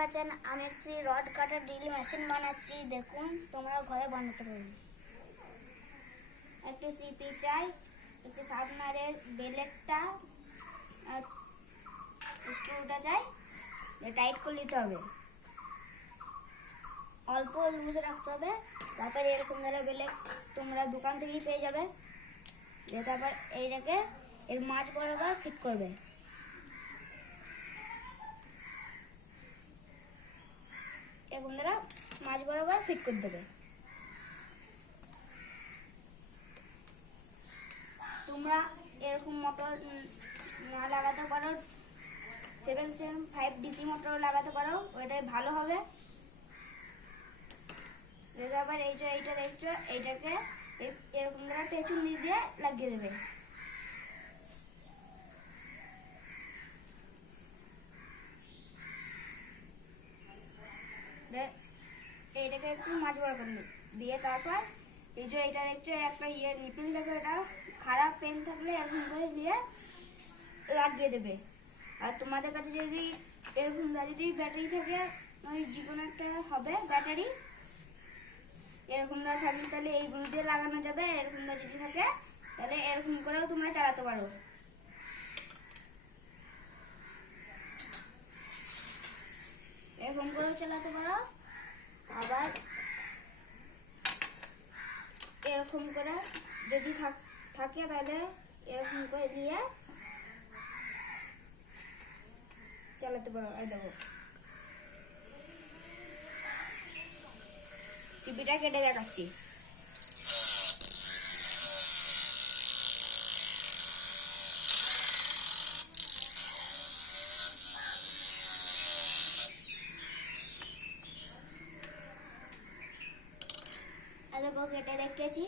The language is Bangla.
পাচ্ছেন আমি একটি রড কাটার ড্রিল মেশিন বানাচ্ছি। দেখুন তোমরা ঘরে বানাতে পারবে। একটু সিপি চাই, একটু শার্পনারের বেলেটটা আর স্ক্রুটা চাই, টাইট করে নিতে হবে, অল্প লুজ রাখতে হবে। তারপরে এরকম ধরে বেলেট তোমরা দোকান থেকেই পেয়ে যাবে। তারপর এইটাকে এর মাঝ বরাবর ফিট করবে। এরকম ধরে মাঝ বরাবর ফিট করে দেবে। তোমরা এরকম মোটর না লাগাতে পারো, 775 ডিসি মোটর লাগাতে পারো, ওইটাই ভালো হবে। আবার এইটা দেখছো, এইটাকে এরকম ধরে পেছন দিয়ে লাগিয়ে দেবে। এইটাকে একটু মাঝ বরাবর দিয়ে তারপর এইটা দেখছো একটা নিপিল দেখো, এটা খারাপ পেন থাকলে এরকম করে দিয়ে লাগিয়ে দেবে। আর তোমাদের কাছে যদি এরকম যদি ব্যাটারি থাকে, ওই যে কোনো একটা হবে ব্যাটারি, এরকম থাকলে তাহলে এইগুলো দিয়ে লাগানো যাবে। এরকম যদি থাকে তাহলে এরকম করেও তোমরা চালাতে পারো। এরকম করেও চালাতে পারো। আবার এরকম করে যদি থাকে তাহলে এরকম করে নিয়ে চালাতে পারো। এই দেখো সিপিটা কেটে দেখাচ্ছি। দেখো কেটে রেখেছি।